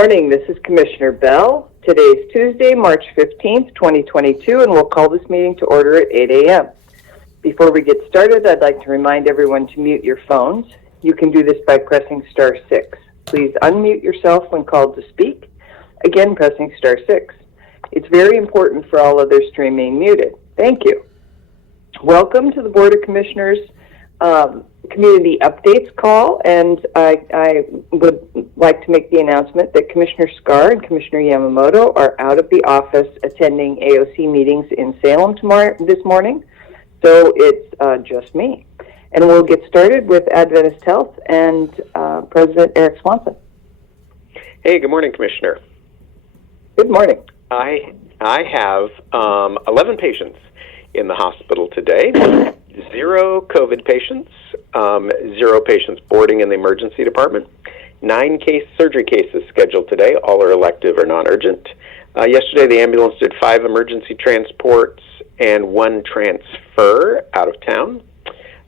Morning, this is Commissioner Bell. Today is Tuesday, March 15th, 2022, and we'll call this meeting to order at 8 a.m. Before we get started, I'd like to remind everyone to mute your phones. You can do this by pressing star 6. Please unmute yourself when called to speak. Again, pressing star 6. It's very important for all others to remain muted. Thank you. Welcome to the Board of Commissioners Community Updates call, and I would like to make the announcement that Commissioner Scar and Commissioner Yamamoto are out of the office attending AOC meetings in Salem this morning, so it's just me. And we'll get started with Adventist Health and President Eric Swanson. Hey, good morning, Commissioner. Good morning. I have 11 patients in the hospital today, 0 COVID patients, 0 patients boarding in the emergency department, 9 surgery cases scheduled today. All are elective or non-urgent. Yesterday, the ambulance did 5 emergency transports and 1 transfer out of town.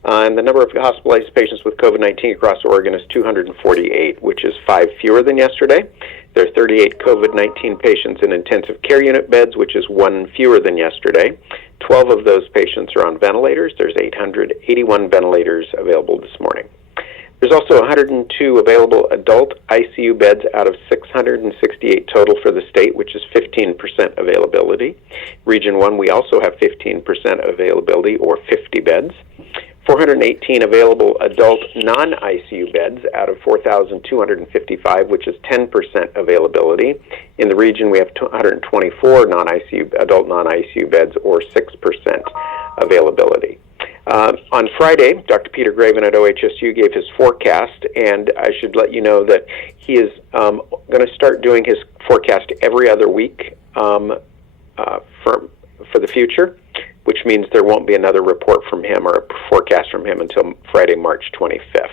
And the number of hospitalized patients with COVID-19 across Oregon is 248, which is 5 fewer than yesterday. There are 38 COVID-19 patients in intensive care unit beds, which is 1 fewer than yesterday. 12 of those patients are on ventilators. There's 881 ventilators available this morning. There's also 102 available adult ICU beds out of 668 total for the state, which is 15% availability. Region 1, we also have 15% availability, or 50 beds. 418 available adult non-ICU beds out of 4,255, which is 10% availability. In the region, we have 124 adult non-ICU beds, or 6% availability. On Friday, Dr. Peter Graven at OHSU gave his forecast, and I should let you know that he is going to start doing his forecast every other week for the future, which means there won't be another report from him or a forecast from him until Friday, March 25th.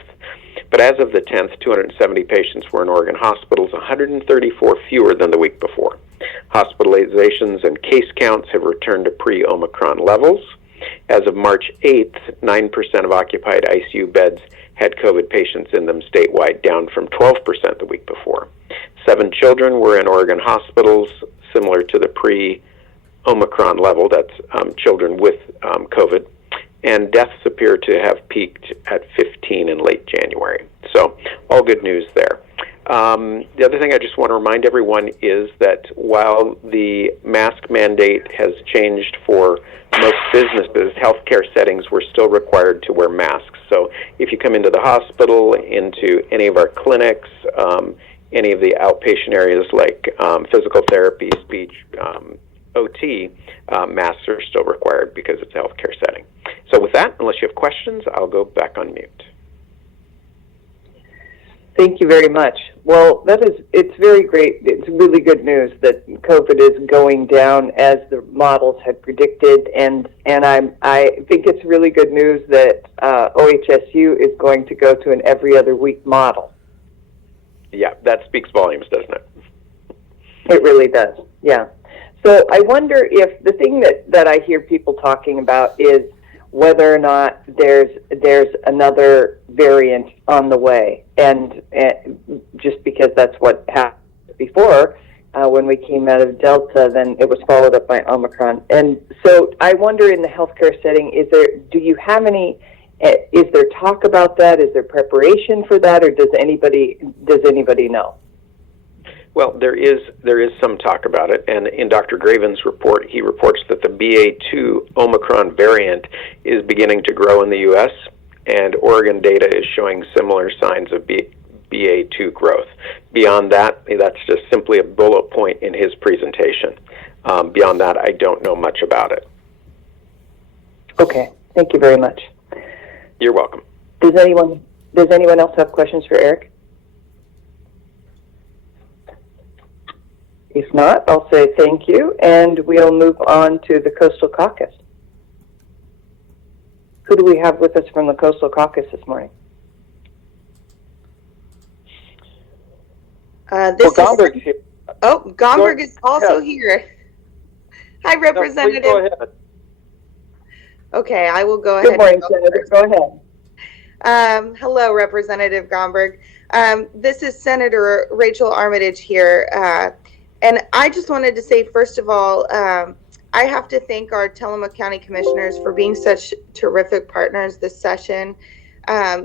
But as of the 10th, 270 patients were in Oregon hospitals, 134 fewer than the week before. Hospitalizations and case counts have returned to pre-Omicron levels. As of March 8th, 9% of occupied ICU beds had COVID patients in them statewide, down from 12% the week before. 7 children were in Oregon hospitals, similar to the pre-Omicron level, that's children with COVID, and deaths appear to have peaked at 15 in late January. So all good news there. The other thing I just want to remind everyone is that while the mask mandate has changed for most businesses, healthcare settings were still required to wear masks. So if you come into the hospital, into any of our clinics, any of the outpatient areas like physical therapy, speech, OT, masks are still required because it's a healthcare setting. So with that, unless you have questions, I'll go back on mute. Thank you very much. Well, it's very great. It's really good news that COVID is going down as the models had predicted, and I think it's really good news that OHSU is going to go to an every other week model. Yeah, that speaks volumes, doesn't it? It really does, yeah. So I wonder if the thing that I hear people talking about is whether or not there's another variant on the way, and just because that's what happened before, when we came out of Delta, then it was followed up by Omicron. And so I wonder, in the healthcare setting, is there talk about that? Is there preparation for that, or does anybody know? Well, there is some talk about it, and in Dr. Graven's report, he reports that the BA2 Omicron variant is beginning to grow in the U.S., and Oregon data is showing similar signs of BA2 growth. Beyond that, that's just simply a bullet point in his presentation. Beyond that, I don't know much about it. Okay, thank you very much. You're welcome. Does anyone else have questions for Eric? If not, I'll say thank you, and we'll move on to the Coastal Caucus. Who do we have with us from the Coastal Caucus this morning? Gomberg's here. Oh, Gomberg is also here. Hi, Representative. No, please go ahead. Okay, I will go ahead. Good morning, Senator. Go ahead. Hello, Representative Gomberg. This is Senator Rachel Armitage here. And I just wanted to say, first of all, I have to thank our Tillamook County Commissioners for being such terrific partners this session.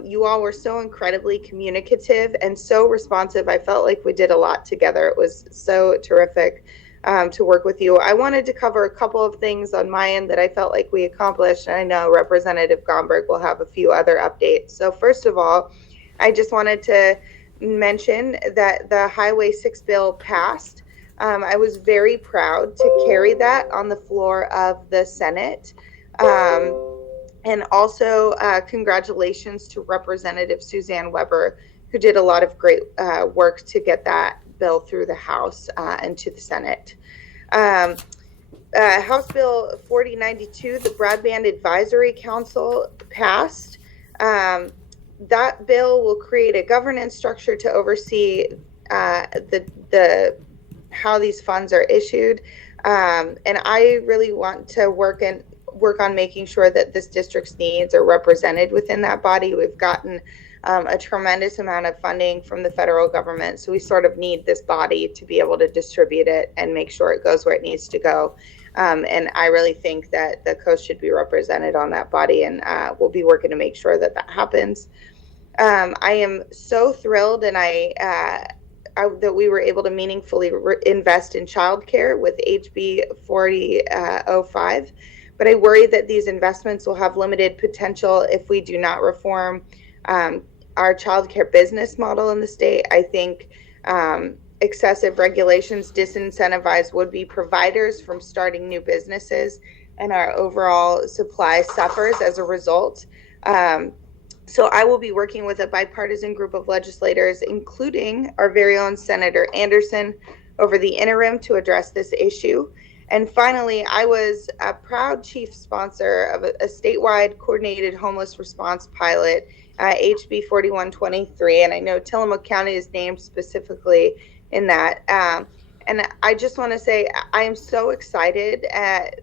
You all were so incredibly communicative and so responsive. I felt like we did a lot together. It was so terrific to work with you. I wanted to cover a couple of things on my end that I felt like we accomplished. And I know Representative Gomberg will have a few other updates. So first of all, I just wanted to mention that the Highway 6 bill passed. I was very proud to carry that on the floor of the Senate. And also congratulations to Representative Suzanne Weber, who did a lot of great work to get that bill through the House and to the Senate. House Bill 4092, the Broadband Advisory Council, passed. That bill will create a governance structure to oversee the how these funds are issued. And I really want to work on making sure that this district's needs are represented within that body. We've gotten a tremendous amount of funding from the federal government, so we sort of need this body to be able to distribute it and make sure it goes where it needs to go. And I really think that the coast should be represented on that body, and we'll be working to make sure that that happens. I am so thrilled, and that we were able to meaningfully invest in childcare with HB 4005. But I worry that these investments will have limited potential if we do not reform our childcare business model in the state. I think excessive regulations disincentivize would-be providers from starting new businesses, and our overall supply suffers as a result. So I will be working with a bipartisan group of legislators, including our very own Senator Anderson, over the interim to address this issue. And finally, I was a proud chief sponsor of a statewide coordinated homeless response pilot, HB 4123, and I know Tillamook County is named specifically in that. And I just want to say I am so excited.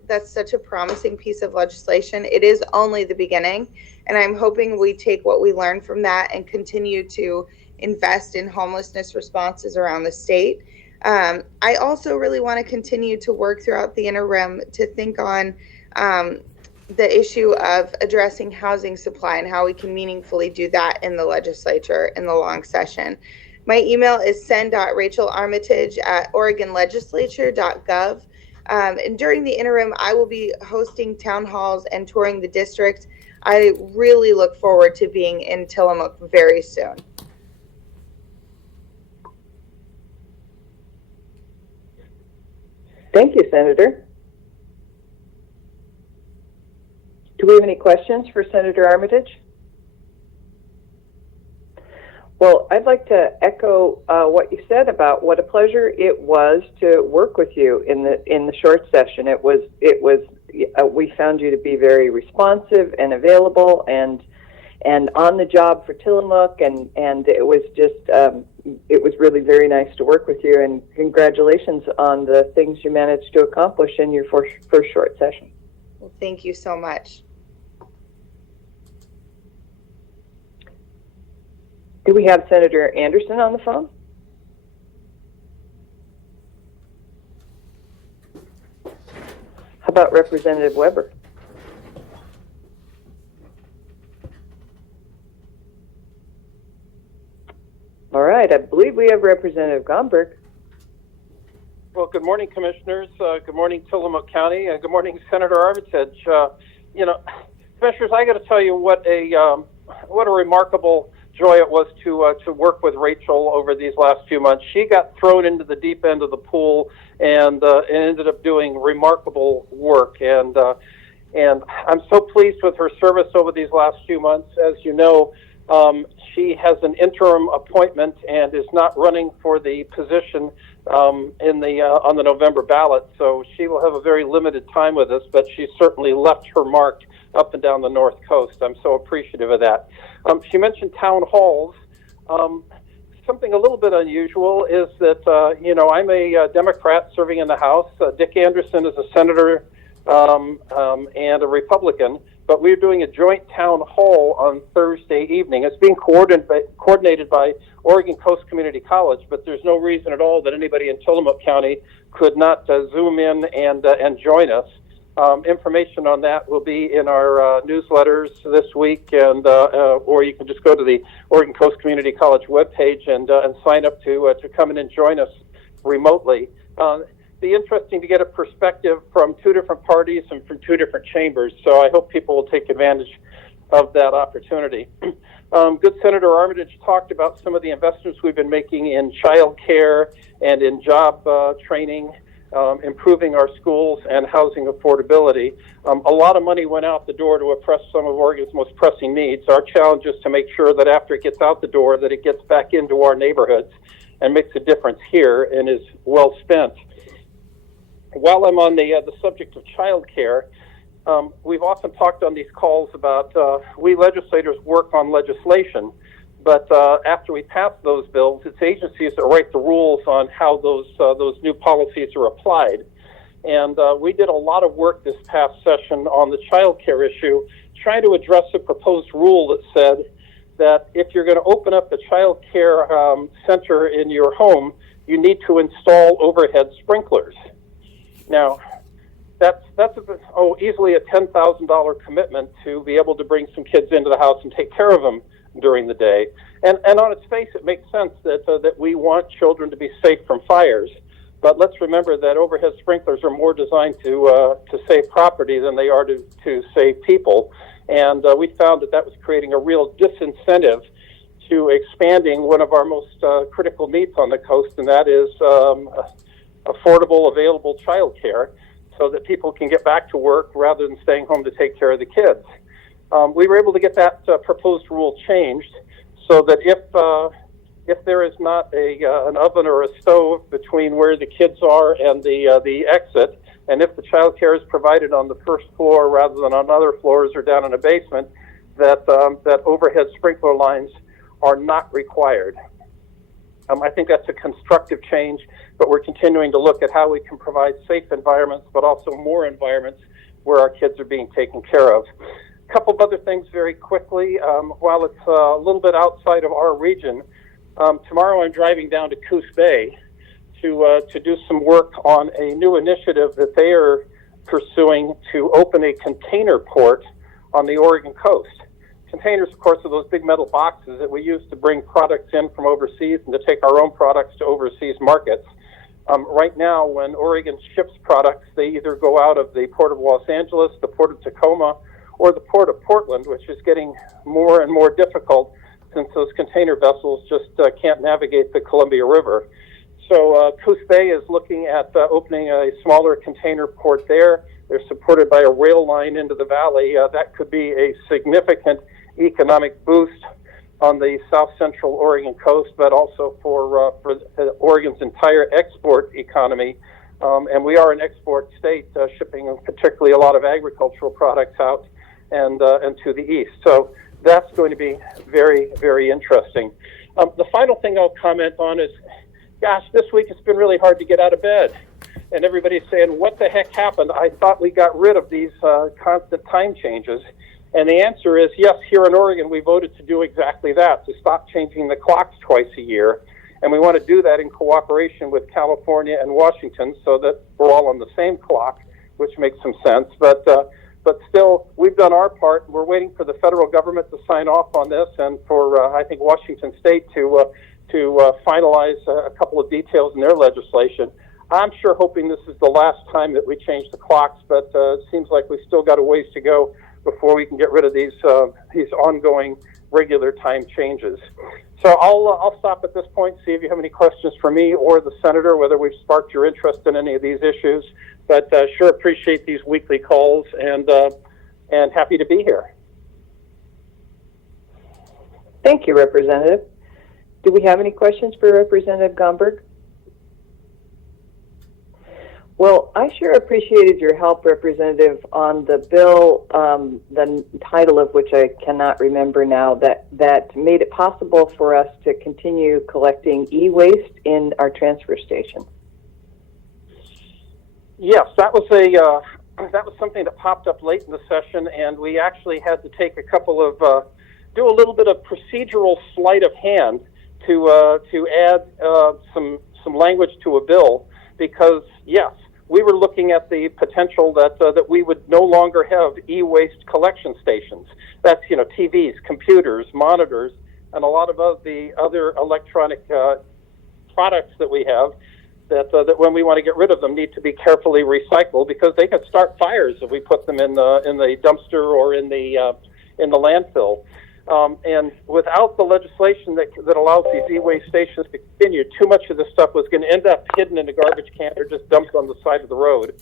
That's such a promising piece of legislation. It is only the beginning, and I'm hoping we take what we learned from that and continue to invest in homelessness responses around the state. I also really want to continue to work throughout the interim to think on the issue of addressing housing supply and how we can meaningfully do that in the legislature in the long session. My email is sen.rachelarmitage@oregonlegislature.gov. And during the interim, I will be hosting town halls and touring the district. I really look forward to being in Tillamook very soon. Thank you, Senator. Do we have any questions for Senator Armitage? Well, I'd like to echo what you said about what a pleasure it was to work with you in the short session. We found you to be very responsive and available and on the job for Tillamook, and it was just it was really very nice to work with you, and congratulations on the things you managed to accomplish in your first short session. Well, thank you so much. Do we have Senator Anderson on the phone? How about Representative Weber? All right, I believe we have Representative Gomberg. Well, good morning, Commissioners. Good morning, Tillamook County, and good morning, Senator Armitage. Commissioners, I got to tell you what a remarkable joy it was to work with Rachel over these last few months. She got thrown into the deep end of the pool and ended up doing remarkable work. And I'm so pleased with her service over these last few months. As you know, she has an interim appointment and is not running for the position on the November ballot. So she will have a very limited time with us, but she certainly left her mark up and down the North Coast. I'm so appreciative of that. She mentioned town halls. Something a little bit unusual is that, I'm a Democrat serving in the House. Dick Anderson is a senator and a Republican, but we're doing a joint town hall on Thursday evening. It's being coordinated by Oregon Coast Community College, but there's no reason at all that anybody in Tillamook County could not Zoom in and join us. Information on that will be in our newsletters this week, and or you can just go to the Oregon Coast Community College webpage and sign up to come in and join us remotely. Be interesting to get a perspective from two different parties and from two different chambers, so I hope people will take advantage of that opportunity. Good Senator Armitage talked about some of the investments we've been making in child care and in job training, improving our schools and housing affordability. A lot of money went out the door to address some of Oregon's most pressing needs. Our challenge is to make sure that after it gets out the door, that it gets back into our neighborhoods and makes a difference here and is well spent. While I'm on the subject of child care, we've often talked on these calls about we legislators work on legislation, but after we pass those bills, it's agencies that write the rules on how those new policies are applied. And we did a lot of work this past session on the child care issue, trying to address a proposed rule that said that if you're going to open up a child care center in your home, you need to install overhead sprinklers. Now, that's easily a $10,000 commitment to be able to bring some kids into the house and take care of them during the day. And on its face, it makes sense that we want children to be safe from fires. But let's remember that overhead sprinklers are more designed to save property than they are to save people. And we found that was creating a real disincentive to expanding one of our most critical needs on the coast, and that is affordable, available child care, so that people can get back to work rather than staying home to take care of the kids. We were able to get that proposed rule changed so that if there is not an oven or a stove between where the kids are and the exit, and if the child care is provided on the first floor rather than on other floors or down in a basement, that overhead sprinkler lines are not required. I think that's a constructive change, but we're continuing to look at how we can provide safe environments, but also more environments where our kids are being taken care of. A couple of other things very quickly. While it's a little bit outside of our region, tomorrow I'm driving down to Coos Bay to do some work on a new initiative that they are pursuing to open a container port on the Oregon coast. Containers, of course, are those big metal boxes that we use to bring products in from overseas and to take our own products to overseas markets. Right now, when Oregon ships products, they either go out of the Port of Los Angeles, the Port of Tacoma, or the Port of Portland, which is getting more and more difficult since those container vessels just can't navigate the Columbia River. So Coos Bay is looking at opening a smaller container port there. They're supported by a rail line into the valley. That could be a significant economic boost on the south central Oregon coast, but also for Oregon's entire export economy. And we are an export state, shipping particularly a lot of agricultural products out and to the east. So that's going to be very, very interesting. The final thing I'll comment on is, gosh, this week it's been really hard to get out of bed. And everybody's saying, what the heck happened? I thought we got rid of these constant time changes. And the answer is, yes, here in Oregon, we voted to do exactly that, to stop changing the clocks twice a year. And we want to do that in cooperation with California and Washington so that we're all on the same clock, which makes some sense. But still, we've done our part. We're waiting for the federal government to sign off on this and for, I think, Washington State to finalize a couple of details in their legislation. I'm sure hoping this is the last time that we change the clocks, but it seems like we've still got a ways to go before we can get rid of these ongoing regular time changes. So I'll stop at this point, see if you have any questions for me or the senator, whether we've sparked your interest in any of these issues. But sure appreciate these weekly calls and happy to be here. Thank you, Representative. Do we have any questions for Representative Gomberg? Well, I sure appreciated your help, Representative, on the bill, the title of which I cannot remember now, that made it possible for us to continue collecting e-waste in our transfer station. Yes, that was that was something that popped up late in the session, and we actually had to take a couple of, do a little bit of procedural sleight of hand to add some language to a bill, because yes, we were looking at the potential that we would no longer have e-waste collection stations. That's, TVs, computers, monitors, and a lot of the other electronic products that we have that when we want to get rid of them need to be carefully recycled, because they could start fires if we put them in the dumpster or in the landfill. And without the legislation that allows these e-waste stations to continue, too much of this stuff was going to end up hidden in a garbage can or just dumped on the side of the road.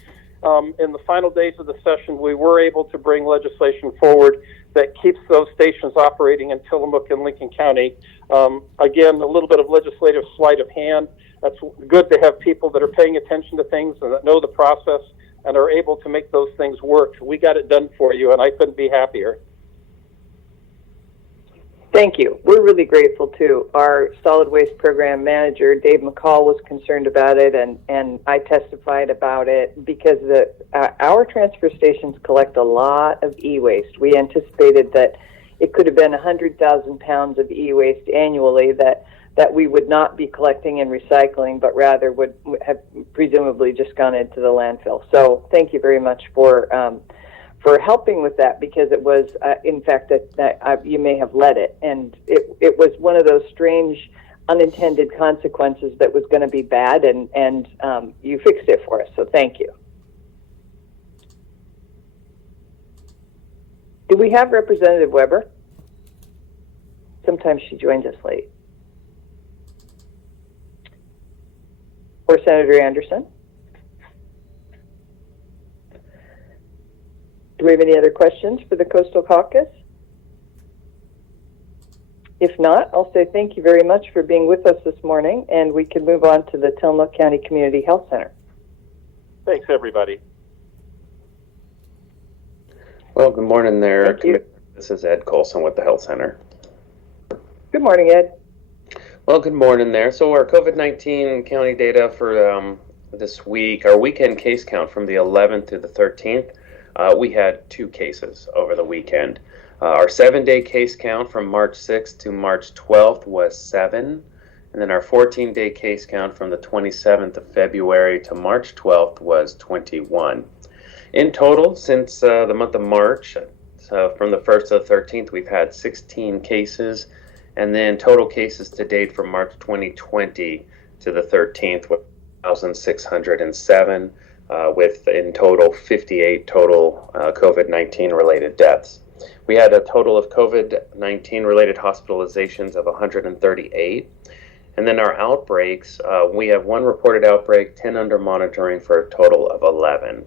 In the final days of the session, we were able to bring legislation forward that keeps those stations operating in Tillamook and Lincoln County. Again, a little bit of legislative sleight of hand. That's good to have people that are paying attention to things and that know the process and are able to make those things work. We got it done for you, and I couldn't be happier. Thank you. We're really grateful too. Our solid waste program manager, Dave McCall, was concerned about it, and I testified about it because our transfer stations collect a lot of e-waste. We anticipated that it could have been 100,000 pounds of e-waste annually that we would not be collecting and recycling, but rather would have presumably just gone into the landfill. So thank you very much for helping with that, because it was, in fact, that you may have led it, and it was one of those strange unintended consequences that was going to be bad, and you fixed it for us, so thank you. Do we have Representative Weber? Sometimes she joins us late. Or Senator Anderson? Do we have any other questions for the Coastal Caucus? If not, I'll say thank you very much for being with us this morning, and we can move on to the Tillamook County Community Health Center. Thanks, everybody. Well, good morning there. Thank you. This is Ed Colson with the Health Center. Good morning, Ed. Well, good morning there. So our COVID-19 county data for this week, our weekend case count from the 11th to the 13th, we had 2 cases over the weekend. Our 7-day case count from March 6th to March 12th was 7. And then our 14-day case count from the 27th of February to March 12th was 21. In total, since the month of March, so from the 1st to the 13th, we've had 16 cases. And then total cases to date from March 2020 to the 13th was 1,607, with in total 58 total COVID-19 related deaths. We had a total of COVID-19 related hospitalizations of 138. And then our outbreaks, we have 1 reported outbreak, 10 under monitoring, for a total of 11.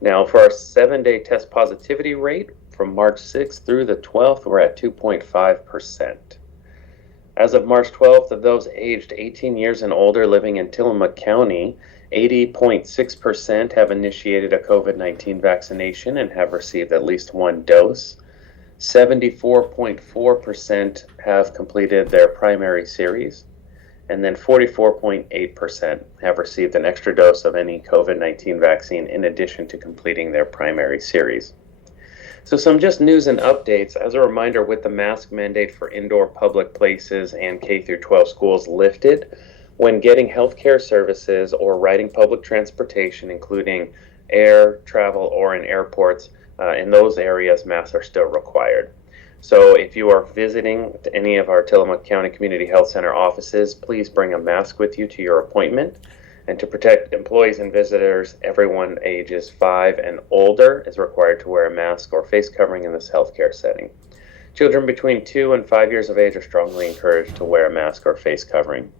Now for our 7-day test positivity rate from March 6th through the 12th, we're at 2.5%. As of March 12th, of those aged 18 years and older living in Tillamook County, 80.6% have initiated a COVID-19 vaccination and have received at least 1 dose. 74.4% have completed their primary series, and then 44.8% have received an extra dose of any COVID-19 vaccine in addition to completing their primary series. So some just news and updates. As a reminder, with the mask mandate for indoor public places and K-12 schools lifted, when getting healthcare services or riding public transportation, including air, travel, or in airports, in those areas, masks are still required. So if you are visiting any of our Tillamook County Community Health Center offices, please bring a mask with you to your appointment. And to protect employees and visitors, everyone ages 5 and older is required to wear a mask or face covering in this healthcare setting. Children between 2 and 5 years of age are strongly encouraged to wear a mask or face covering.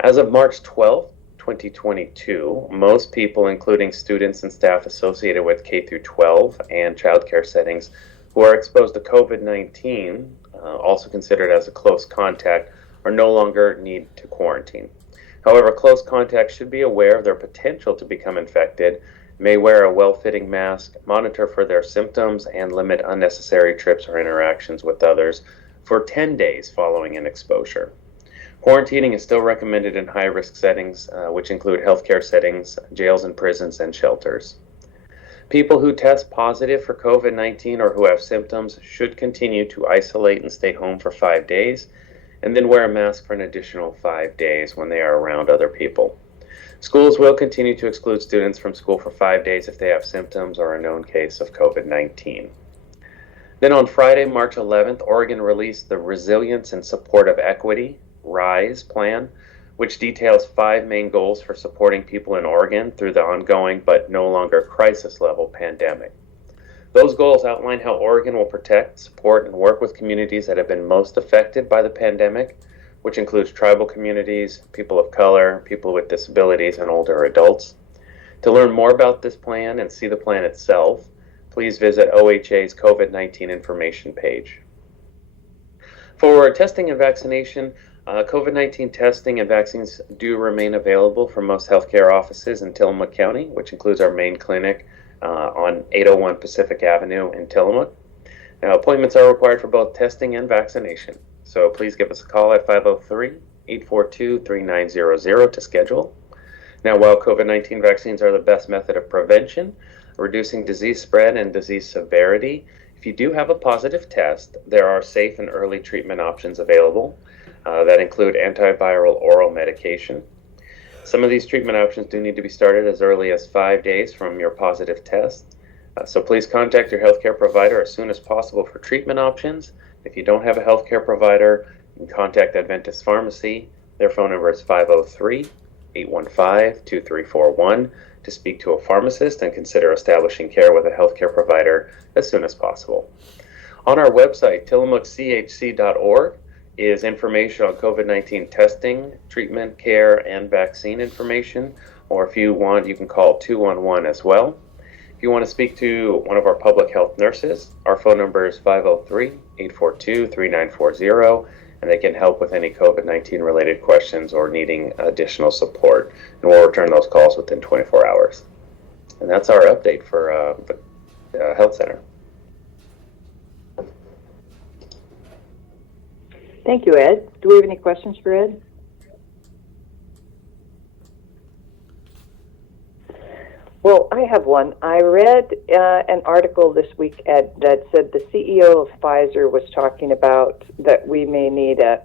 As of March 12, 2022, most people, including students and staff associated with K-12 and childcare settings who are exposed to COVID-19, also considered as a close contact, are no longer need to quarantine. However, close contacts should be aware of their potential to become infected, may wear a well-fitting mask, monitor for their symptoms, and limit unnecessary trips or interactions with others for 10 days following an exposure. Quarantining is still recommended in high-risk settings, which include healthcare settings, jails and prisons, and shelters. People who test positive for COVID-19 or who have symptoms should continue to isolate and stay home for 5 days, and then wear a mask for an additional 5 days when they are around other people. Schools will continue to exclude students from school for 5 days if they have symptoms or a known case of COVID-19. Then on Friday, March 11th, Oregon released the Resilience and Support of Equity, RISE plan, which details 5 main goals for supporting people in Oregon through the ongoing but no longer crisis level pandemic. Those goals outline how Oregon will protect, support, and work with communities that have been most affected by the pandemic, which includes tribal communities, people of color, people with disabilities, and older adults. To learn more about this plan and see the plan itself, please visit OHA's COVID-19 information page. For testing and vaccination, COVID-19 testing and vaccines do remain available for most healthcare offices in Tillamook County, which includes our main clinic on 801 Pacific Avenue in Tillamook. Now, appointments are required for both testing and vaccination, so please give us a call at 503-842-3900 to schedule. Now, while COVID-19 vaccines are the best method of prevention, reducing disease spread and disease severity, if you do have a positive test, there are safe and early treatment options available that include antiviral oral medication. Some of these treatment options do need to be started as early as 5 days from your positive test. So please contact your healthcare provider as soon as possible for treatment options. If you don't have a healthcare provider, you can contact Adventist Pharmacy. Their phone number is 503-815-2341 to speak to a pharmacist and consider establishing care with a healthcare provider as soon as possible. On our website, tillamookchc.org, is information on COVID-19 testing, treatment, care, and vaccine information. Or if you want, you can call 211 as well. If you want to speak to one of our public health nurses, our phone number is 503-842-3940, and they can help with any COVID-19 related questions or needing additional support. And we'll return those calls within 24 hours. And that's our update for the health center. Thank you, Ed. Do we have any questions for Ed? Well, I have one. I read an article this week, Ed, that said the CEO of Pfizer was talking about that we may need a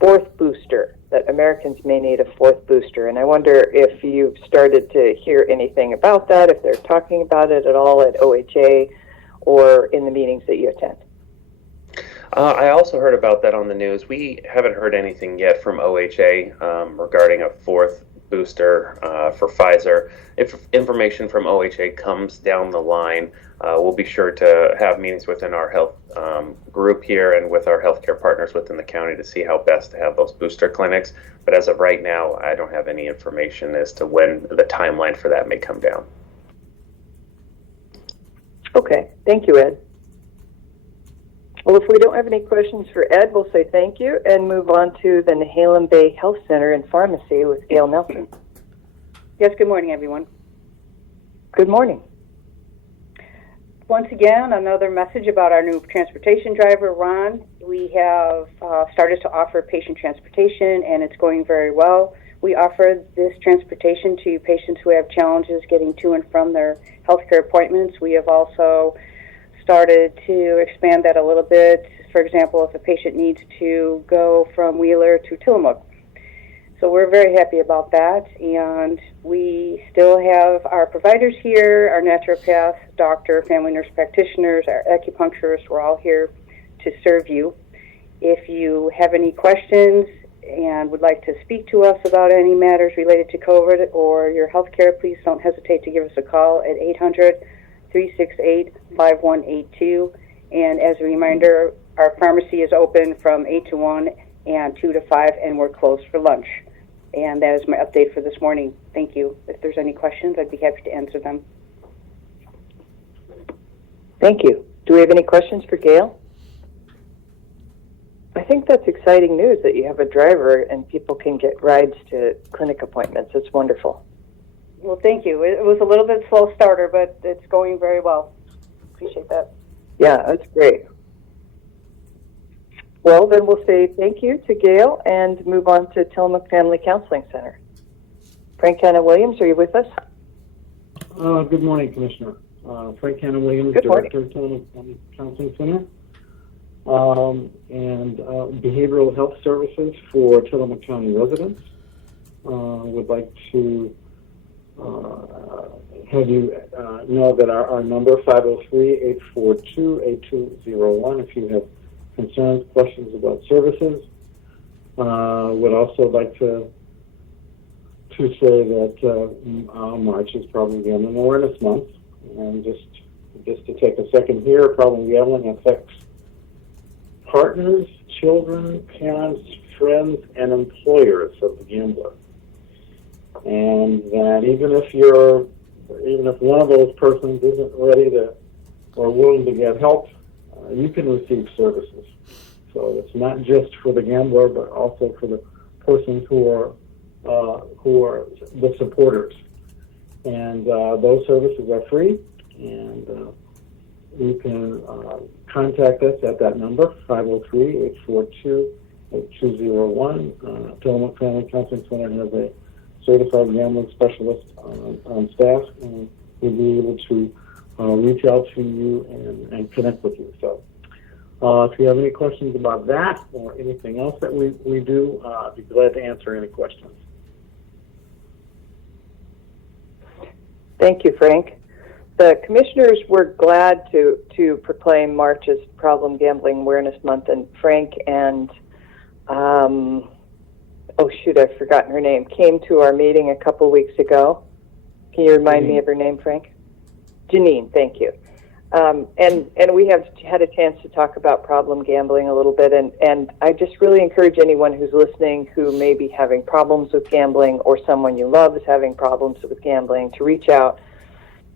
fourth booster, that Americans may need a fourth booster. And I wonder if you've started to hear anything about that, if they're talking about it at all at OHA or in the meetings that you attend. I also heard about that on the news. We haven't heard anything yet from OHA regarding a fourth booster for Pfizer. If information from OHA comes down the line, we'll be sure to have meetings within our health group here and with our healthcare partners within the county to see how best to have those booster clinics. But as of right now, I don't have any information as to when the timeline for that may come down. Okay. Thank you, Ed. Well, if we don't have any questions for Ed, we'll say thank you and move on to the Nehalem Bay Health Center and Pharmacy with Gail Nelson. Yes, good morning, everyone. Good morning. Once again, another message about our new transportation driver, Ron. We have started to offer patient transportation, and it's going very well. We offer this transportation to patients who have challenges getting to and from their healthcare appointments. We have also started to expand that a little bit. For example, if a patient needs to go from Wheeler to Tillamook. So we're very happy about that, and we still have our providers here, our naturopath, doctor, family nurse practitioners, our acupuncturists. We're all here to serve you. If you have any questions and would like to speak to us about any matters related to COVID or your health care, please don't hesitate to give us a call at 800-368-5182. And as a reminder, our pharmacy is open from 8 to 1 and 2 to 5, and we're closed for lunch. And that is my update for this morning. Thank you. If there's any questions, I'd be happy to answer them. Thank you. Do we have any questions for Gail? I think that's exciting news that you have a driver and people can get rides to clinic appointments. It's wonderful. Well, thank you. It was a little bit slow starter, but it's going very well. Appreciate that. Yeah, that's great. Well, then we'll say thank you to Gail and move on to Tillamook Family Counseling Center. Frank Hanna Williams, are you with us? Good morning, Commissioner. Frank Hannon Williams, Good morning. Director of Tillamook County Counseling Center, and Behavioral Health Services for Tillamook County residents. Would like to have you know that our number, 503-842-8201, if you have concerns, questions about services. Would also like to say that March is Problem Gambling Awareness Month, and just to take a second here, problem gambling affects partners, children, parents, friends, and employers of the gambler. And that even if one of those persons isn't ready to or willing to get help, you can receive services. So it's not just for the gambler, but also for the persons who are the supporters. And those services are free, and you can contact us at that number, 503-842-8201. Tillamook Family Counseling Center has a certified gambling specialist on staff, and we'll be able to reach out to you and connect with you. So if you have any questions about that or anything else that we do, I'd be glad to answer any questions. Thank you, Frank. The commissioners were glad to proclaim March as Problem Gambling Awareness Month, and Frank and I've forgotten her name, came to our meeting a couple weeks ago. Can you remind me of her name, Frank? Janine, thank you. And we have had a chance to talk about problem gambling a little bit, and I just really encourage anyone who's listening who may be having problems with gambling, or someone you love is having problems with gambling, to reach out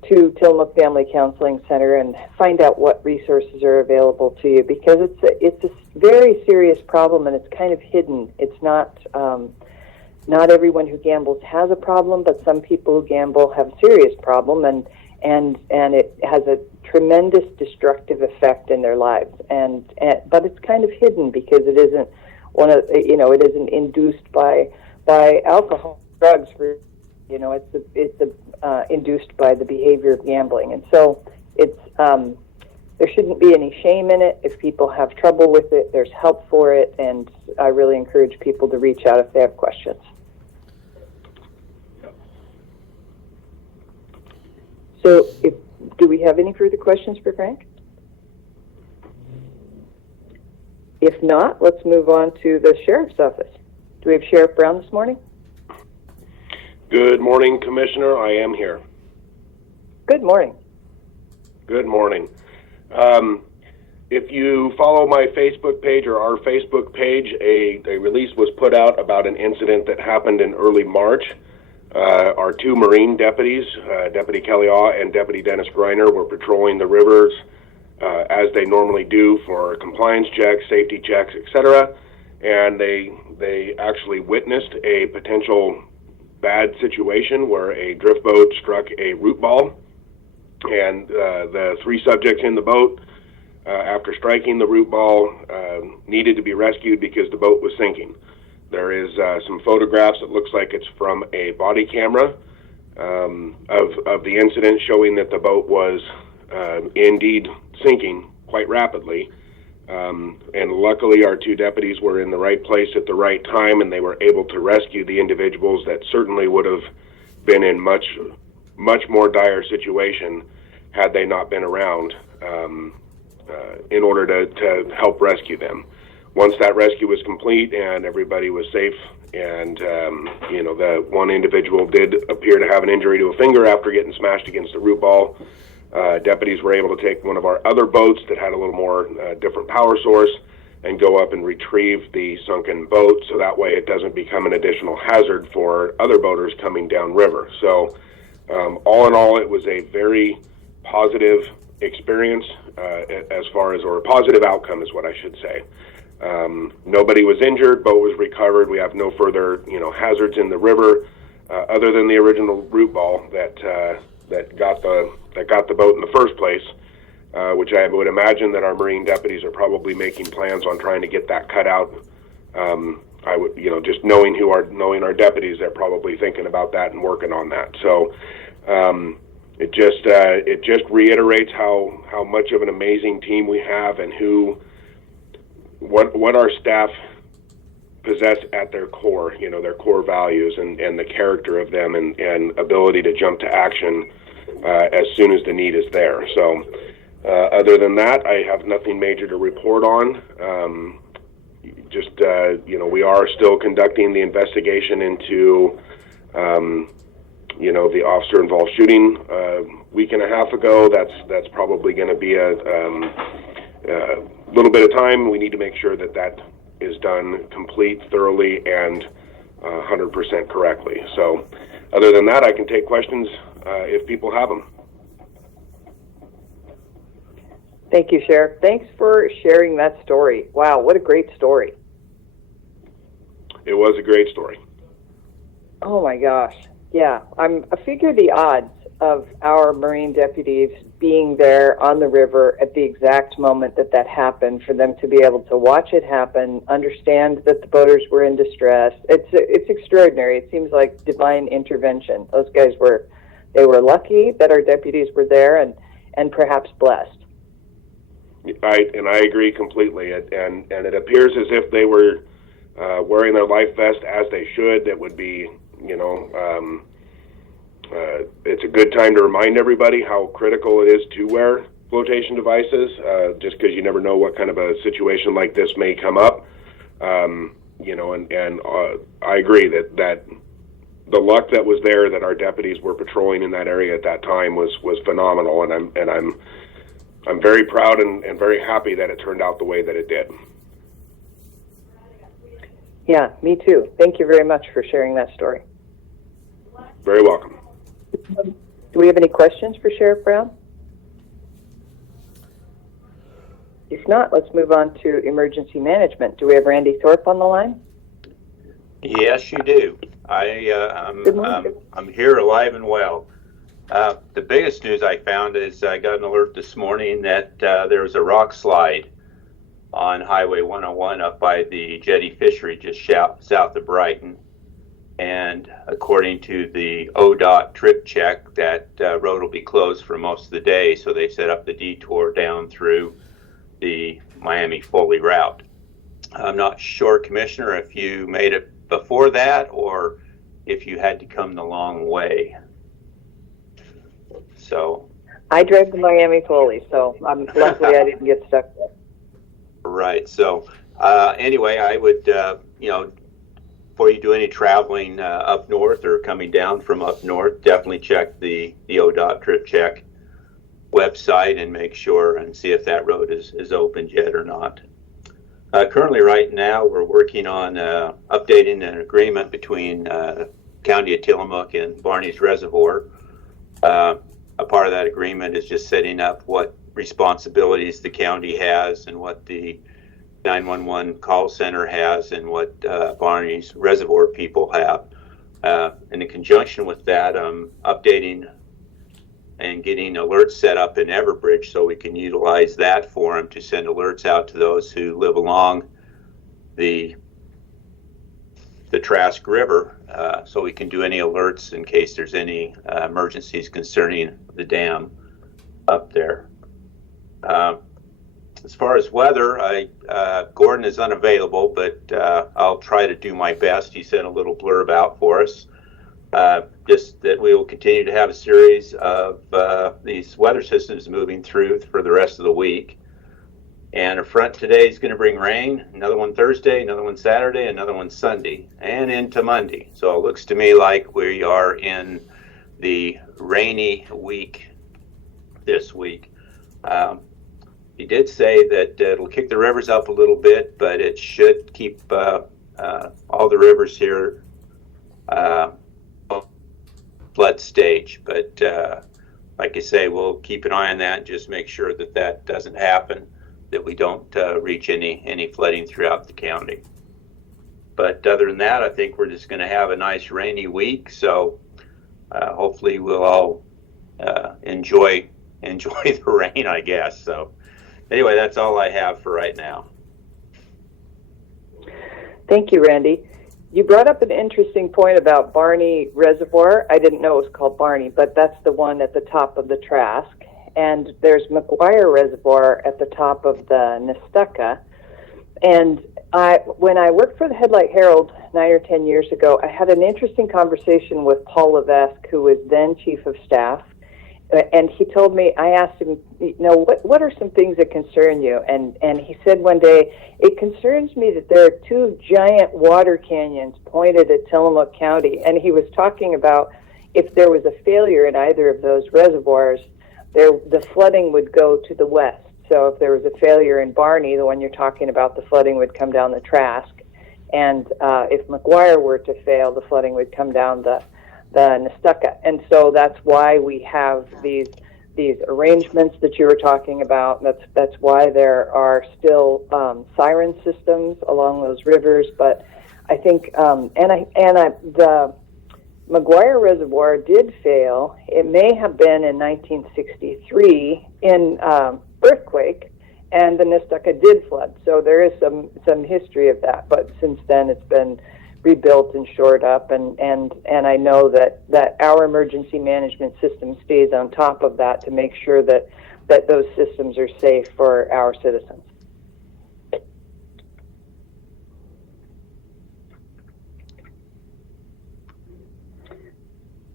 to Tillamook Family Counseling Center and find out what resources are available to you, because it's a very serious problem, and it's kind of hidden. It's not everyone who gambles has a problem, but some people who gamble have a serious problem, and it has a tremendous destructive effect in their lives, but it's kind of hidden because it isn't it isn't induced by alcohol, drugs. It's induced by the behavior of gambling, and so it's there shouldn't be any shame in it. If people have trouble with it, there's help for it, and I really encourage people to reach out if they have questions. So, do we have any further questions for Frank? If not, let's move on to the Sheriff's Office. Do we have Sheriff Brown this morning? Good morning, Commissioner. I am here. Good morning. Good morning. If you follow my Facebook page or our Facebook page, a release was put out about an incident that happened in early March. Our two Marine deputies, Deputy Kelly Aw and Deputy Dennis Greiner, were patrolling the rivers as they normally do for compliance checks, safety checks, etc. And they actually witnessed a potential bad situation where a drift boat struck a root ball, and the three subjects in the boat, after striking the root ball, needed to be rescued because the boat was sinking. There is some photographs. It looks like it's from a body camera of the incident, showing that the boat was indeed sinking quite rapidly. And luckily, our two deputies were in the right place at the right time, and they were able to rescue the individuals that certainly would have been in much more dire situation had they not been around in order to help rescue them. Once that rescue was complete and everybody was safe, and the one individual did appear to have an injury to a finger after getting smashed against the root ball, deputies were able to take one of our other boats that had a little more different power source and go up and retrieve the sunken boat, so that way it doesn't become an additional hazard for other boaters coming downriver. So all in all, it was a very positive experience or a positive outcome is what I should say. Nobody was injured, boat was recovered. We have no further hazards in the river other than the original root ball that got the boat in the first place, which I would imagine that our Marine deputies are probably making plans on trying to get that cut out. I would, just knowing our deputies, they're probably thinking about that and working on that. So it just reiterates how much of an amazing team we have and what our staff possess at their core, their core values and the character of them and ability to jump to action as soon as the need is there. So other than that, I have nothing major to report on. We are still conducting the investigation into, the officer-involved shooting a week and a half ago. That's probably going to be a little bit of time. We need to make sure that is done complete, thoroughly, and 100% correctly. So other than that, I can take questions if people have them. Thank you, Sheriff. Thanks for sharing that story. Wow, what a great story. It was a great story. Oh my gosh. Yeah, I figure the odds of our Marine deputies being there on the river at the exact moment that happened, for them to be able to watch it happen, understand that the boaters were in distress. It's extraordinary. It seems like divine intervention. Those guys were lucky that our deputies were there and perhaps blessed. I agree completely. And it appears as if they were wearing their life vest as they should. That would be, it's a good time to remind everybody how critical it is to wear flotation devices, just because you never know what kind of a situation like this may come up. I agree that the luck that was there, that our deputies were patrolling in that area at that time was phenomenal, and I'm very proud and very happy that it turned out the way that it did. Yeah, me too. Thank you very much for sharing that story. Very welcome. Do we have any questions for Sheriff Brown? If not, let's move on to emergency management. Do we have Randy Thorpe on the line? Yes, you do. I'm here alive and well. The biggest news I found is I got an alert this morning that there was a rock slide on Highway 101 up by the Jetty Fishery just south of Brighton. And according to the ODOT trip check, that road will be closed for most of the day, so they set up the detour down through the Miami-Foley route. I'm not sure, Commissioner, if you made it before that or if you had to come the long way. So I drove to Miami-Foley, so luckily I didn't get stuck there. Right. So anyway, I would, before you do any traveling up north or coming down from up north, definitely check the ODOT trip check website and make sure and see if that road is opened yet or not. Currently, right now, we're working on updating an agreement between County of Tillamook and Barney's Reservoir. A part of that agreement is just setting up what responsibilities the county has and what the 911 call center has and what Barney's Reservoir people have. And in conjunction with that, I'm updating and getting alerts set up in Everbridge so we can utilize that for them to send alerts out to those who live along the Trask River, so we can do any alerts in case there's any emergencies concerning the dam up there. As far as weather, Gordon is unavailable, but I'll try to do my best. He sent a little blurb out for us. Just that we will continue to have a series of these weather systems moving through for the rest of the week. And a front today is going to bring rain, another one Thursday, another one Saturday, another one Sunday, and into Monday. So it looks to me like we are in the rainy week this week. He did say that it'll kick the rivers up a little bit, but it should keep all the rivers here flood stage. But like I say, we'll keep an eye on that and just make sure that that doesn't happen, that we don't reach any flooding throughout the county. But other than that, I think we're just going to have a nice rainy week. So hopefully we'll all enjoy the rain, I guess. So anyway, that's all I have for right now. Thank you, Randy. You brought up an interesting point about Barney Reservoir. I didn't know it was called Barney, but that's the one at the top of the Trask. And there's McGuire Reservoir at the top of the Nestucca. And when I worked for the Headlight Herald 9 or 10 years ago, I had an interesting conversation with Paul Levesque, who was then Chief of Staff. And he told me, I asked him, what are some things that concern you? And he said one day, it concerns me that there are two giant water canyons pointed at Tillamook County. And he was talking about if there was a failure in either of those reservoirs, the flooding would go to the west. So if there was a failure in Barney, the one you're talking about, the flooding would come down the Trask. And if McGuire were to fail, the flooding would come down the Nestucca. And so that's why we have these arrangements that you were talking about. That's why there are still siren systems along those rivers. But I think the McGuire Reservoir did fail. It may have been in 1963 in earthquake, and the Nestucca did flood. So there is some history of that. But since then, it's been rebuilt and shored up, and I know that our emergency management system stays on top of that to make sure that those systems are safe for our citizens.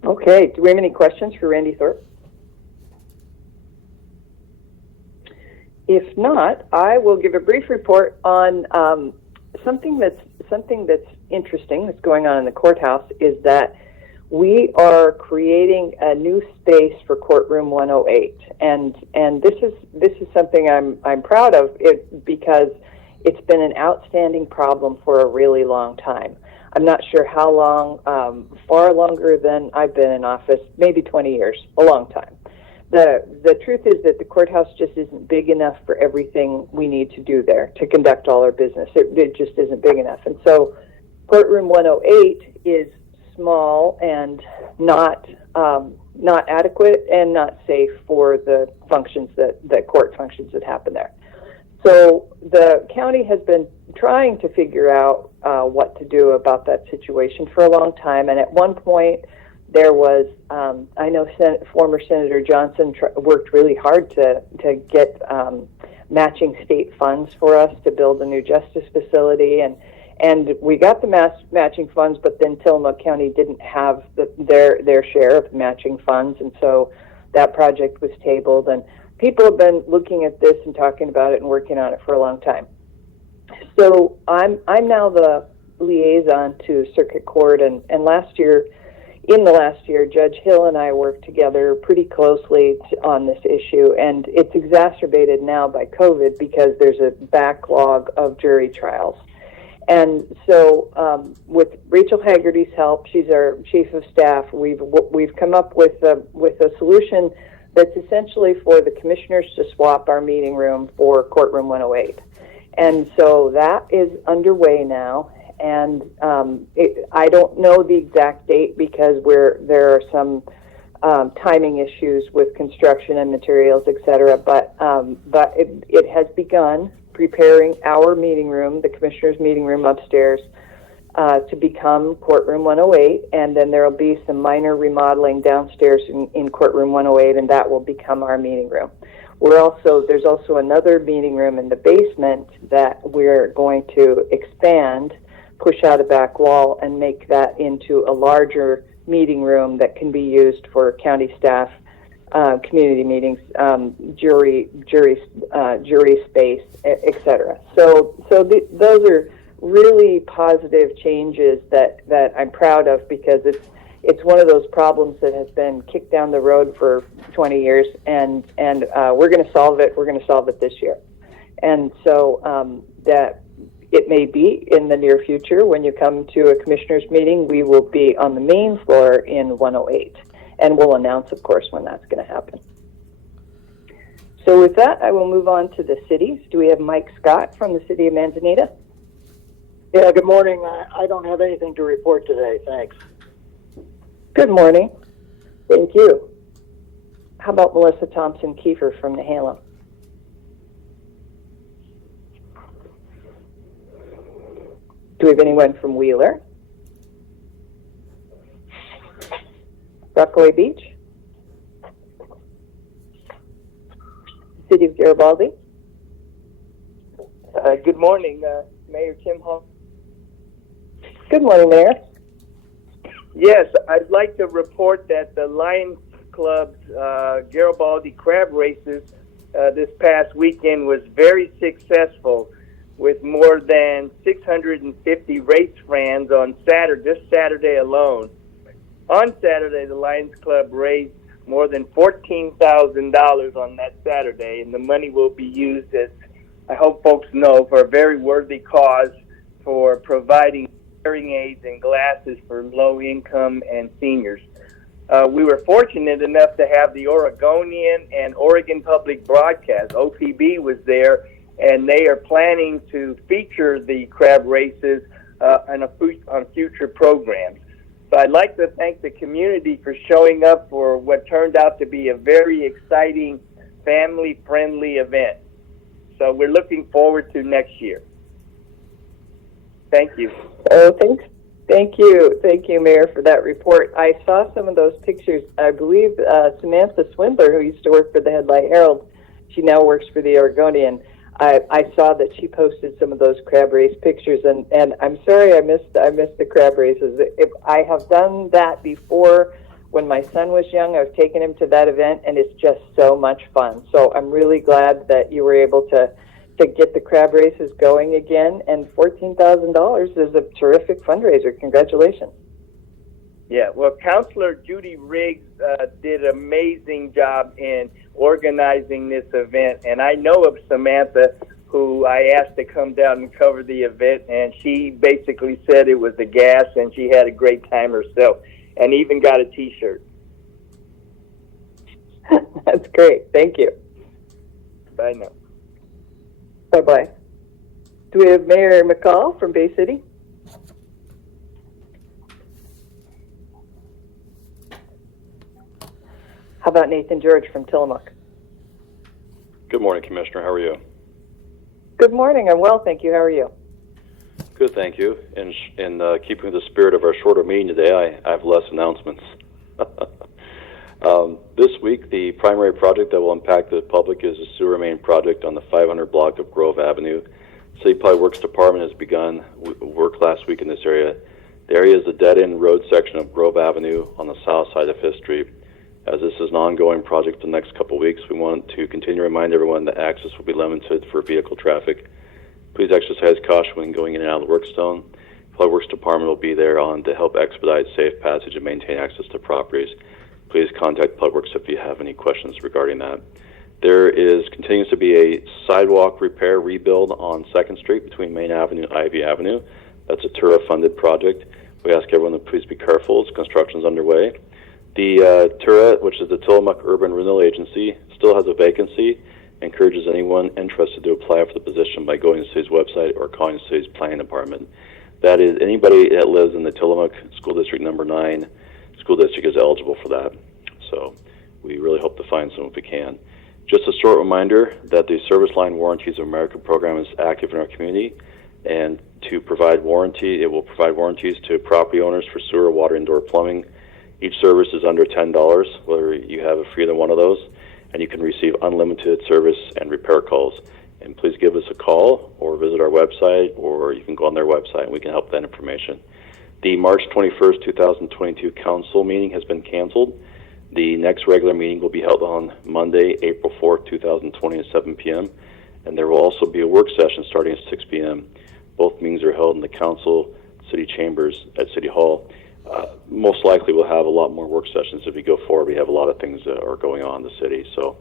Okay, do we have any questions for Randy Thorpe? If not, I will give a brief report on something that's interesting that's going on in the courthouse is that we are creating a new space for Courtroom 108, and this is something I'm proud of because it's been an outstanding problem for a really long time. I'm not sure how long, far longer than I've been in office, maybe 20 years, a long time. The truth is that the courthouse just isn't big enough for everything we need to do there to conduct all our business. It just isn't big enough. And so Courtroom 108 is small and not adequate and not safe for the functions the court functions that happen there. So the county has been trying to figure out what to do about that situation for a long time. And at one point, there was, I know former Senator Johnson worked really hard to get matching state funds for us to build a new justice facility, and we got the matching funds, but then Tillamook County didn't have their share of matching funds, and so that project was tabled. And people have been looking at this and talking about it and working on it for a long time. So I'm now the liaison to Circuit Court, and in the last year, Judge Hill and I worked together pretty closely on this issue, and it's exacerbated now by COVID because there's a backlog of jury trials. And so with Rachel Haggerty's help, she's our chief of staff, we've come up with a solution that's essentially for the commissioners to swap our meeting room for Courtroom 108. And so that is underway now. And I don't know the exact date because there are some timing issues with construction and materials, et cetera. But it has begun preparing our meeting room, the commissioner's meeting room upstairs, to become Courtroom 108. And then there will be some minor remodeling downstairs in Courtroom 108, and that will become our meeting room. There's also another meeting room in the basement that we're going to expand, push out a back wall, and make that into a larger meeting room that can be used for county staff, community meetings, jury space, etc. So those are really positive changes that I'm proud of because it's one of those problems that has been kicked down the road for 20 years, and we're going to solve it. We're going to solve it this year, and so that. It may be in the near future when you come to a commissioners meeting, we will be on the main floor in 108, and we'll announce, of course, when that's going to happen. So with that, I will move on to the cities. Do we have Mike Scott from the city of Manzanita? Yeah, good morning. I don't have anything to report today, thanks. Good morning. Thank you. How about Melissa Thompson-Kiefer from Nehalem? Do we have anyone from Wheeler? Rockaway Beach. City of Garibaldi. Good morning, Mayor Kim Hall. Good morning, Mayor. Yes, I'd like to report that the Lions Club's Garibaldi crab races this past weekend was very successful, with more than 650 race fans on this Saturday alone. On Saturday, the Lions Club raised more than $14,000 on that Saturday, and the money will be used, as I hope folks know, for a very worthy cause for providing hearing aids and glasses for low income and seniors. We were fortunate enough to have the Oregonian and Oregon Public Broadcast, OPB, was there, and they are planning to feature the crab races on future programs. So I'd like to thank the community for showing up for what turned out to be a very exciting, family-friendly event. So we're looking forward to next year. Thank you. Oh, thank you, Mayor, for that report. I saw some of those pictures. I believe Samantha Swindler, who used to work for the Headlight Herald, she now works for the Oregonian. I saw that she posted some of those crab race pictures, and I'm sorry I missed the crab races. I have done that before when my son was young. I've taken him to that event, and it's just so much fun. So I'm really glad that you were able to get the crab races going again, and $14,000 is a terrific fundraiser. Congratulations. Yeah, well, Councilor Judy Riggs did an amazing job in organizing this event, and I know of Samantha, who I asked to come down and cover the event, and she basically said it was a gas, and she had a great time herself, and even got a T-shirt. That's great. Thank you. Bye now. Bye-bye. Do we have Mayor McCall from Bay City? How about Nathan George from Tillamook? Good morning, Commissioner. How are you? Good morning. I'm well, thank you. How are you? Good, thank you. In keeping with the spirit of our shorter meeting today, I have less announcements. This week, the primary project that will impact the public is the sewer main project on the 500 block of Grove Avenue. City Public Works Department has begun work last week in this area. The area is the dead-end road section of Grove Avenue on the south side of 5th Street. As this is an ongoing project for the next couple of weeks, we want to continue to remind everyone that access will be limited for vehicle traffic. Please exercise caution when going in and out of the work zone. Public Works Department will be there to help expedite safe passage and maintain access to properties. Please contact Public Works if you have any questions regarding that. There continues to be a sidewalk repair rebuild on 2nd Street between Main Avenue and Ivy Avenue. That's a TURA-funded project. We ask everyone to please be careful as construction is underway. The TURA, which is the Tillamook Urban Renewal Agency, still has a vacancy. Encourages anyone interested to apply for the position by going to the city's website or calling the city's planning department. That is, anybody that lives in the Tillamook School District number 9 school district is eligible for that. So we really hope to find someone if we can. Just a short reminder that the Service Line Warranties of America program is active in our community, and to provide warranty, it will provide warranties to property owners for sewer, water, indoor plumbing. Each service is under $10, whether you have a free than one of those, and you can receive unlimited service and repair calls. And please give us a call or visit our website, or you can go on their website and we can help with that information. The March 21st, 2022 council meeting has been canceled. The next regular meeting will be held on Monday, April 4th, 2020 at 7 p.m. And there will also be a work session starting at 6 p.m. Both meetings are held in the council city chambers at City Hall. Most likely we'll have a lot more work sessions as we go forward. We have a lot of things that are going on in the city. So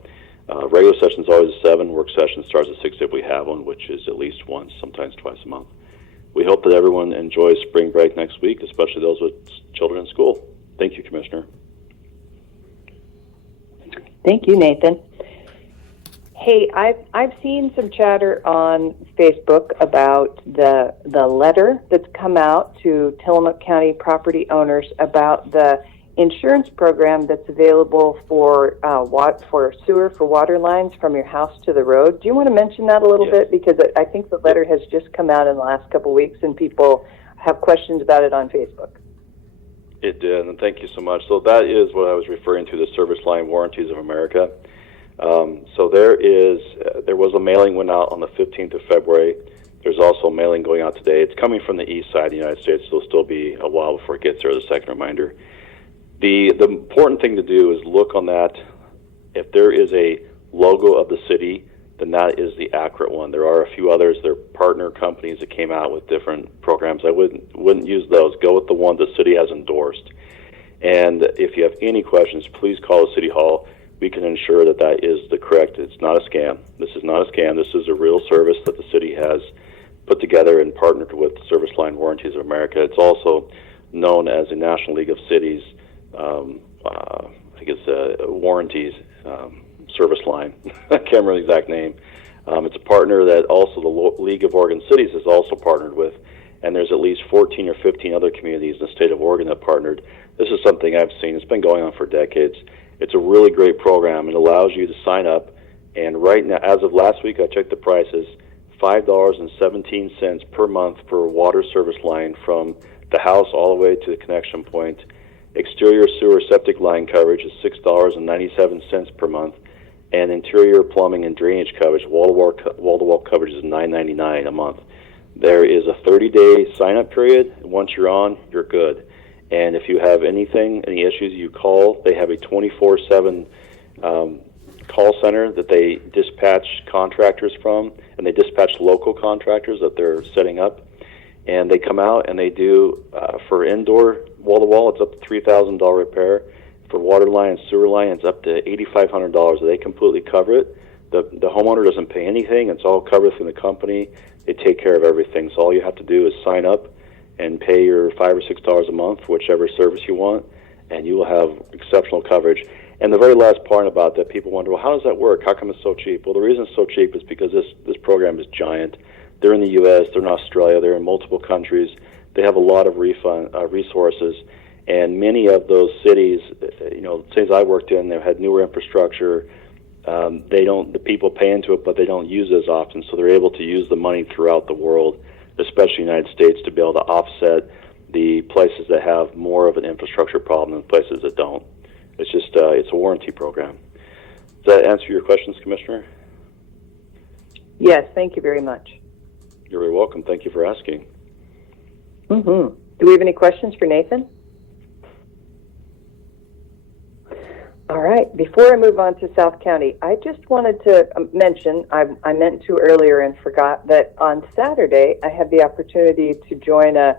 regular sessions always at 7, work session starts at 6 if we have one, which is at least once, sometimes twice a month. We hope that everyone enjoys spring break next week, especially those with children in school. Thank you, Commissioner. Thank you, Nathan. Hey, I've seen some chatter on Facebook about the letter that's come out to Tillamook County property owners about the insurance program that's available for sewer, for water lines from your house to the road. Do you want to mention that a little bit? Because I think the letter has just come out in the last couple of weeks, and people have questions about it on Facebook. It did, and thank you so much. So that is what I was referring to, the Service Line Warranties of America. So there was a mailing went out on the 15th of February. There's also a mailing going out today. It's coming from the east side of the United States, so it'll still be a while before it gets there, the second reminder. The important thing to do is look on that. If there is a logo of the city, then that is the accurate one. There are a few others. They're partner companies that came out with different programs. I wouldn't use those. Go with the one the city has endorsed. And if you have any questions, please call the City Hall. We can ensure that that is the correct. It's not a scam. This is not a scam. This is a real service that the city has put together and partnered with Service Line Warranties of America. It's also known as the National League of Cities, I think it's Warranties Service Line. I can't remember the exact name. It's a partner that also the League of Oregon Cities has also partnered with, and there's at least 14 or 15 other communities in the state of Oregon that partnered. This is something I've seen. It's been going on for decades. It's a really great program. It allows you to sign up, and right now, as of last week, I checked the prices, $5.17 per month per water service line from the house all the way to the connection point. Exterior sewer septic line coverage is $6.97 per month, and interior plumbing and drainage coverage, wall-to-wall coverage is $9.99 a month. There is a 30-day sign-up period. Once you're on, you're good. And if you have any issues, you call. They have a 24/7 call center that they dispatch contractors from, and they dispatch local contractors that they're setting up. And they come out and they do, for indoor wall-to-wall, it's up to $3,000 repair. For water line and sewer line, it's up to $8,500. They completely cover it. The homeowner doesn't pay anything. It's all covered through the company. They take care of everything. So all you have to do is sign up and pay your $5 or $6 a month for whichever service you want, and you will have exceptional coverage. And the very last part about that, people wonder, well, how does that work? How come it's so cheap? Well, the reason it's so cheap is because this program is giant. They're in the U.S., they're in Australia, they're in multiple countries. They have a lot of resources, and many of those cities, cities I worked in, they've had newer infrastructure. The people pay into it, but they don't use it as often, so they're able to use the money throughout the world, especially the United States, to be able to offset the places that have more of an infrastructure problem than places that don't. It's just, it's a warranty program. Does that answer your questions, Commissioner? Yes, thank you very much. You're very welcome. Thank you for asking. Mm-hmm. Do we have any questions for Nathan? All right. Before I move on to South County, I just wanted to mention, I meant to earlier and forgot, that on Saturday I had the opportunity to join a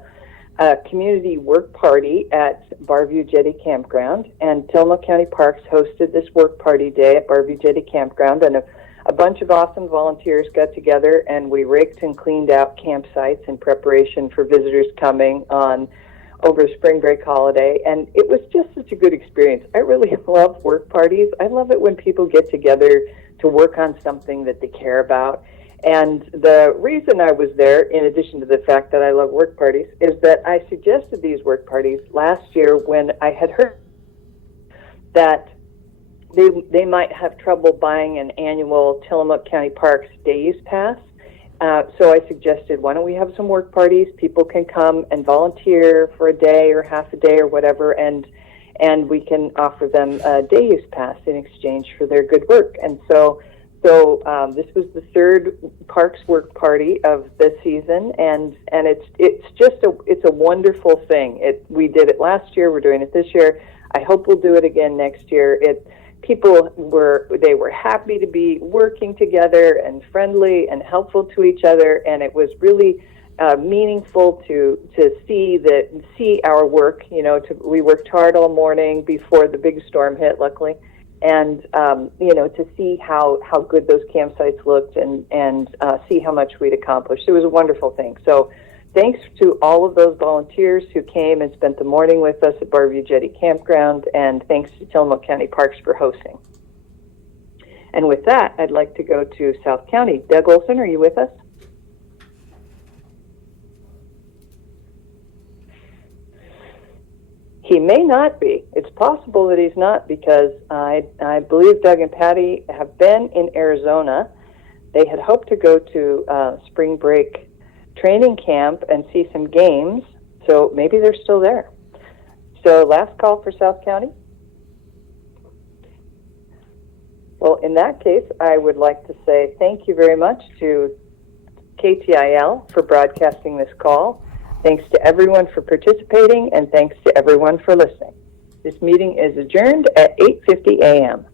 community work party at Barview Jetty Campground, and Tillamook County Parks hosted this work party day at Barview Jetty Campground, and a bunch of awesome volunteers got together and we raked and cleaned out campsites in preparation for visitors coming over the spring break holiday, and it was just such a good experience. I really love work parties. I love it when people get together to work on something that they care about. And the reason I was there, in addition to the fact that I love work parties, is that I suggested these work parties last year when I had heard that they might have trouble buying an annual Tillamook County Parks Day Use Pass. So I suggested, why don't we have some work parties? People can come and volunteer for a day or half a day or whatever, and we can offer them a day use pass in exchange for their good work. And so this was the third Parks work party of the season, and it's a wonderful thing. We did it last year. We're doing it this year. I hope we'll do it again next year. People were happy to be working together and friendly and helpful to each other, and it was really meaningful to see our work. We worked hard all morning before the big storm hit, luckily, and to see how good those campsites looked and see how much we'd accomplished. It was a wonderful thing. So thanks to all of those volunteers who came and spent the morning with us at Barview Jetty Campground, and thanks to Tillamook County Parks for hosting. And with that, I'd like to go to South County. Doug Olson, are you with us? He may not be. It's possible that he's not, because I believe Doug and Patty have been in Arizona. They had hoped to go to spring break training camp and see some games, so maybe they're still there. So last call for South County? Well, in that case, I would like to say thank you very much to KTIL for broadcasting this call. Thanks to everyone for participating, and thanks to everyone for listening. This meeting is adjourned at 8:50 a.m.